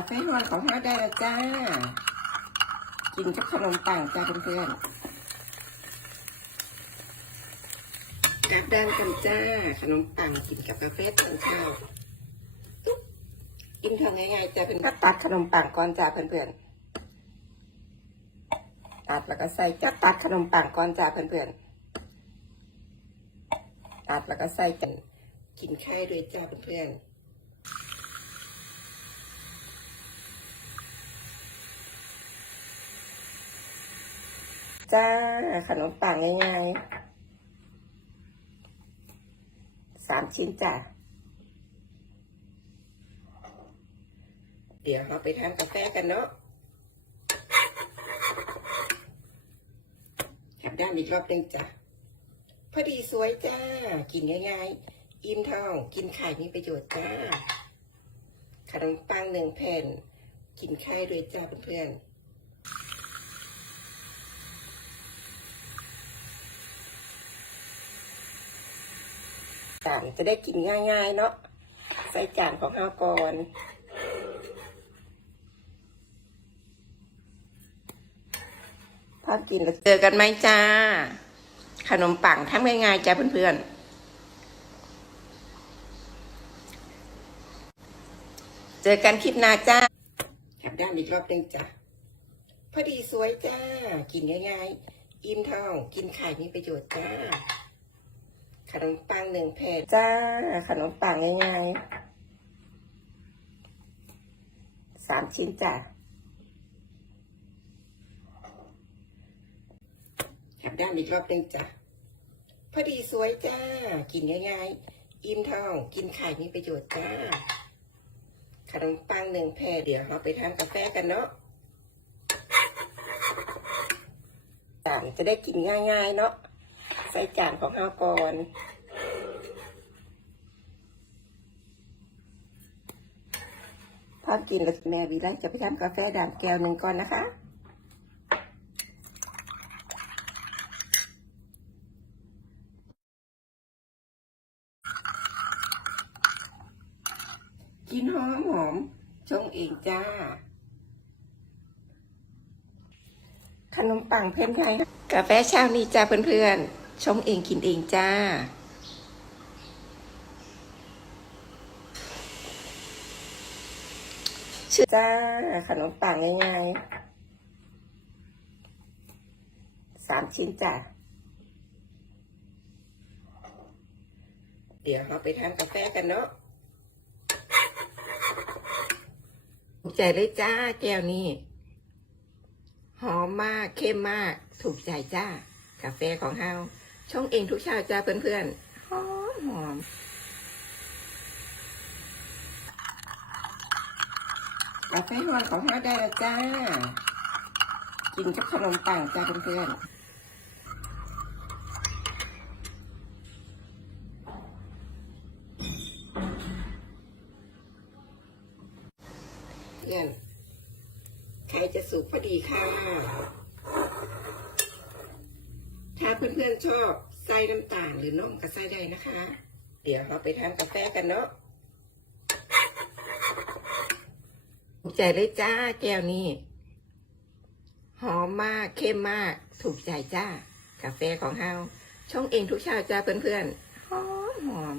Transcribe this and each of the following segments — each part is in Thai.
าแฟนอนของห้าได้แล้วจ้า กินกับขนมปังจ้าเพื่อนๆกลับด้านกันจ้า ขนมปังกินกับกาแฟตอนเช้ากินทำง่ายๆจ้าเป็นก็ตัดขนมปังก่อนจ้าเพื่อนๆตัดแล้วก็ใส่ก็ตัดขนมปังก่อนจ้าเพื่อนๆตัดแล้วก็ใส่กันกินไข่ด้วยจ้าเพื่อนๆ จ้า ขนมปังง่ายๆสามชิ้นจ้ะ เดี๋ยวเราไปทานกาแฟกันเนาะขับด้อีกรอบหนึ่งจ้ะ พอดีสวยจ้า กินง่ายๆ อิ่มท้อง กินไข่มีประโยชน์จ้า ขนมปังหนึ่งแผ่น กินไข่ด้วยจ้าเพื่อนๆ จานจะได้กินง่าย ๆ เนาะใส่จานของเราก่อนพอกินแล้วเจอกันไหมจ้า ขนมปังทำง่ายๆจ้าเพื่อนๆเจอกันคลิปหน้าจ้าขับด้านอีกรอบหนึ่งจ้าพอดีสวยจ้า กินง่ายๆ อิ่มท้อง กินไข่มีประโยชน์จ้า ขนมปังหนึ่งแผ่นจ้า ขนมปังง่ายๆสามชิ้นจ้ะขับด้านอีกรอบหนึ่งจ้ะพอดีสวยจ้า กินง่ายๆ อิ่มท้อง กินไข่มีประโยชน์จ้า ขนมปังหนึ่งแผ่เดี๋ยวเราไปทานกาแฟกันเนาะจาจะได้กินง่ายๆเนาะ ใส่จานของเราก่อนพอกินแล้วแม่วีไลจะไปทำกาแฟดำแก้วหนึ่งก่อนนะคะกินหอมหอมชงเองจ้า ขนมปังเพ่นไทยกาแฟเช้านี้จ้าเพื่อนๆ ชงเองกินเองจ้า ชื่อจ้า ขนมปังง่ายๆสามชิ้นจ้ะเดี๋ยวเราไปทานกาแฟกันเนาะถูกใจเลยจ้า แก้วนี้ หอมมาก เข้มมาก ถูกใจจ้า กาแฟของเฮา ชงเองทุกเช้าจ้าเพื่อนๆหอมหอมกาแฟนอนของเฮาได้แล้วจ้า กินกับขนมปังจ้าเพื่อนๆเพื่อนใครจะสุกพอดีค่ะ ถ้าเพื่อนๆชอบใส่น้ำตาลหรือนมก็ใส่ได้นะคะ เดี๋ยวเราไปทำกาแฟกันเนาะถูกใจเลยจ้าแก้วนี้ หอมมากเข้มมาก ถูกใจจ้า กาแฟของเฮาชงเองทุกเช้าจ้าเพื่อนๆหอมหอม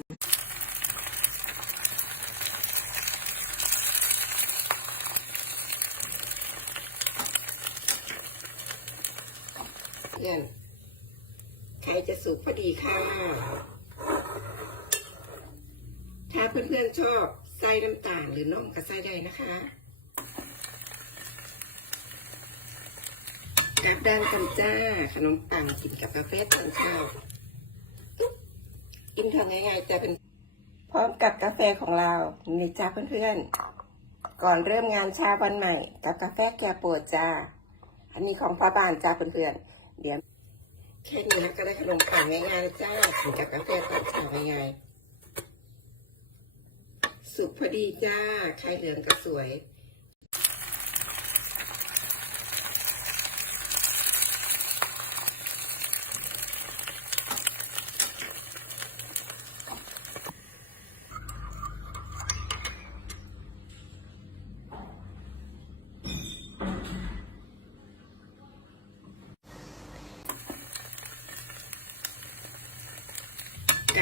เพื่อน ใครจะสุกพอ ดีค่ะ ถ้าเพื่อนๆชอบใส่น้ำตาลหรือนมก็ใส่ได้นะคะกลับด้านกันจ้า ขนมปังกินกับกาแฟตอนเช้ากินทำง่ายๆจะเป็นพร้อมกับกาแฟของเรานี่จ้าเพื่อนๆ ก่อนเริ่มงานเช้าวันใหม่ กับกาแฟแก่ปวดจ้า อันนี้ของพ่อบ้านจ้าเพื่อนๆ เดี๋ยว แค่นี้ก็ได้ขนมปังง่ายๆจ้ากินกับกาแฟตอนเช้าง่ายๆสุกพอดีจ้าไข่เหลืองก็สวย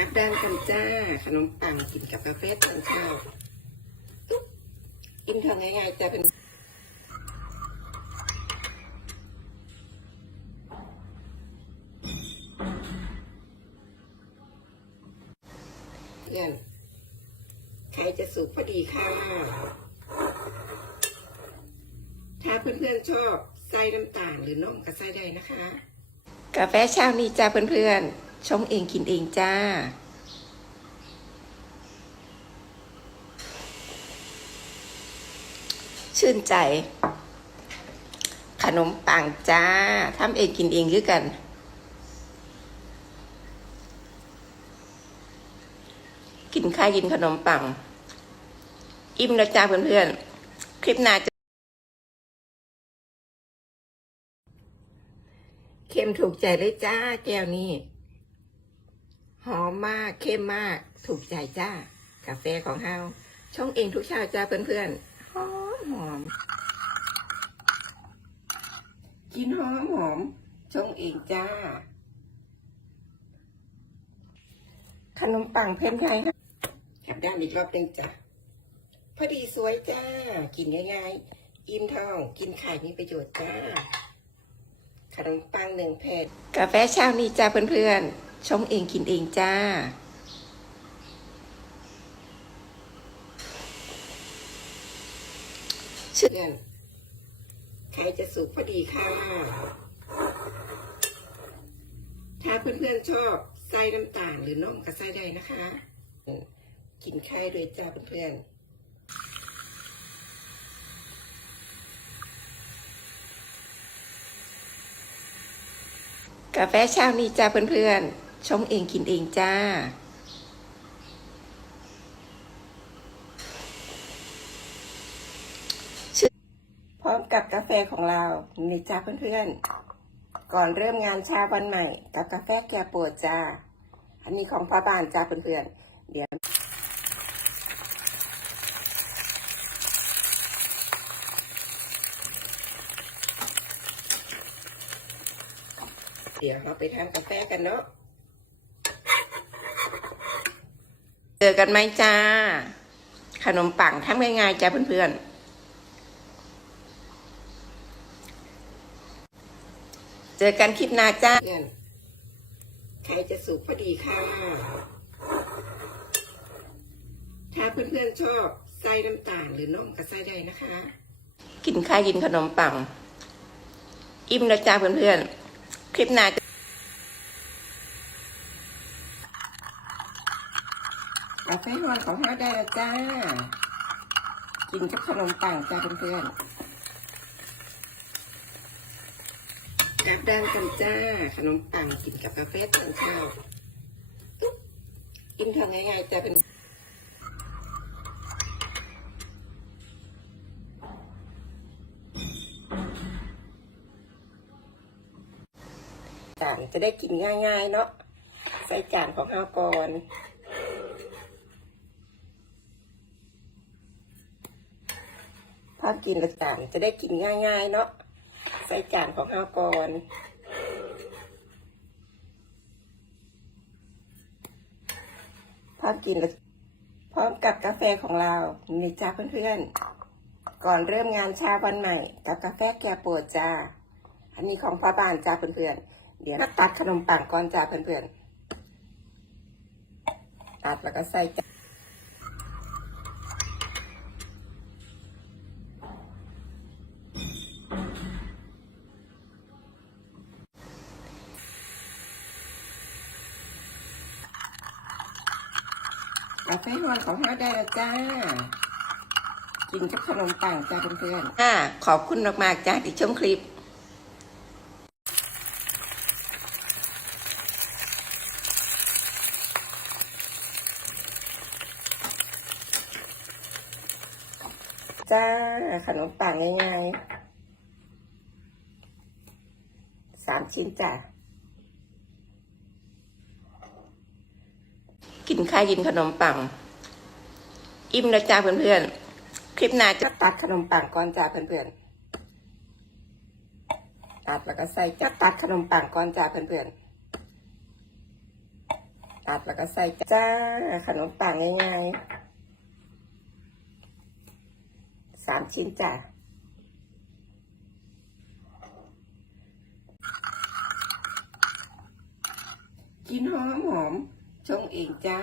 ถ ด้านกันจ้า ขนมปังกินกับกาแฟตอนเช้าอุ๊บกินทำง่ายๆแต่เป็นเพื่อนใครจะสุกพอดีค่ะ ถ้าเพื่อนๆชอบใส่น้ำตาลหรือนมก็ใส่ได้นะคะ กาแฟเช้านี้จ้าเพื่อนๆ ชงเองกินเองจ้า ชื่นใจ ขนมปังจ้าทำเองกินเองด้วยกันกินข้าวกินขนมปัง อิ่มแล้วจ้าเพื่อนๆ คลิปหน้าจะเค็มถูกใจเลยจ้าแก้วนี้ หอมมาก เข้มมาก ถูกใจจ้า กาแฟของเฮาช่องเองทุกเช้าจ้าเพื่อนๆ หอมหอม กินหอมหอมช่องเองจ้า ขนมปังเพิ่มไทยค่ะกลับด้านอีกรอบหนึ่งจ้ะพอดีสวยจ้า กินง่ายๆ อิ่มท้อง กินไข่มีประโยชน์จ้า ขนมปังหนึ่งแผ่นกาแฟเช้านี้จ้าเพื่อนๆชงเองกินเองจ้า เชื่อนใครจะสุกพอดีค่ะ ถ้าเพื่อนๆชอบใส่น้ำตาลหรือนมก็ใส่ได้นะคะอืมกินไข่ด้วยจ้าเพื่อนๆาแฟเช้านี้จ้าเพื่อนๆ ชงเองกินเองจ้า พร้อมกับกาแฟของเรานี่จ้าเพื่อนๆ ก่อนเริ่มงานเช้าวันใหม่ กับกาแฟแก่ปวดจ้า อันนี้ของพ่อบานจ้าเพื่อนๆ เดี๋ยว เดี๋ยวเราไปทานกาแฟกันเนาะ เจอกันไหมจ้า ขนมปังทำง่ายๆจ้าเพื่อนๆเจอกันคลิปหน้าจ้าเพื่อนใครจะสุกพอดีค่ะ ถ้าเพื่อนๆชอบใส่น้ำตาลหรือนมก็ใส่ได้นะคะ กินข้าวกินขนมปัง อิ่มแล้วจ้าเพื่อนๆ คลิปหน้าจะกาแฟฮอนของเราได้แล้วจ้า กินกับขนมปังจ้าเพื่อนๆกลับด้านกันจ้า ขนมปังกินกับกาแฟตอนเช้ากินทำง่ายๆแต่เป็น จานจะได้กินง่ายๆเนาะใส่จานของเฮาก่อนภาพกินละจานจะได้กินง่ายๆเนาะใส่จานของเฮาก่อนภาพกินละพร้อมกับกาแฟของเรานี่จ้าเพื่อนๆ ก่อนเริ่มงานชาวันใหม่ กับกาแฟแก่ปวดจ้า อันนี้ของพ่อบ้านจ้าเพื่อนๆ เดี๋ยวตัดขนมปังก่อนจ้าเพื่อนๆ ตัดแล้วก็ใส่จ้ากาแฟฮอนของเราได้แล้วจ้า กินกับขนมปังจ้าเพื่อนๆอ่าขอบคุณมากๆจ้าที่ชมคลิป จ้า ขนมปังง่ายๆสามชิ้นจ้ากินข้าวกินขนมปัง อิ่มแล้วจ้าเพื่อนๆ คลิปหน้าจะตัดขนมปังก่อนจ้าเพื่อนๆ ตัดแล้วก็ใส่จะตัดขนมปังก่อนจ้าเพื่อนๆ ตัดแล้วก็ใส่จ้าขนมปังง่ายๆสาม ชิ้นจ้ะกินหอมหอมชงเองจ้า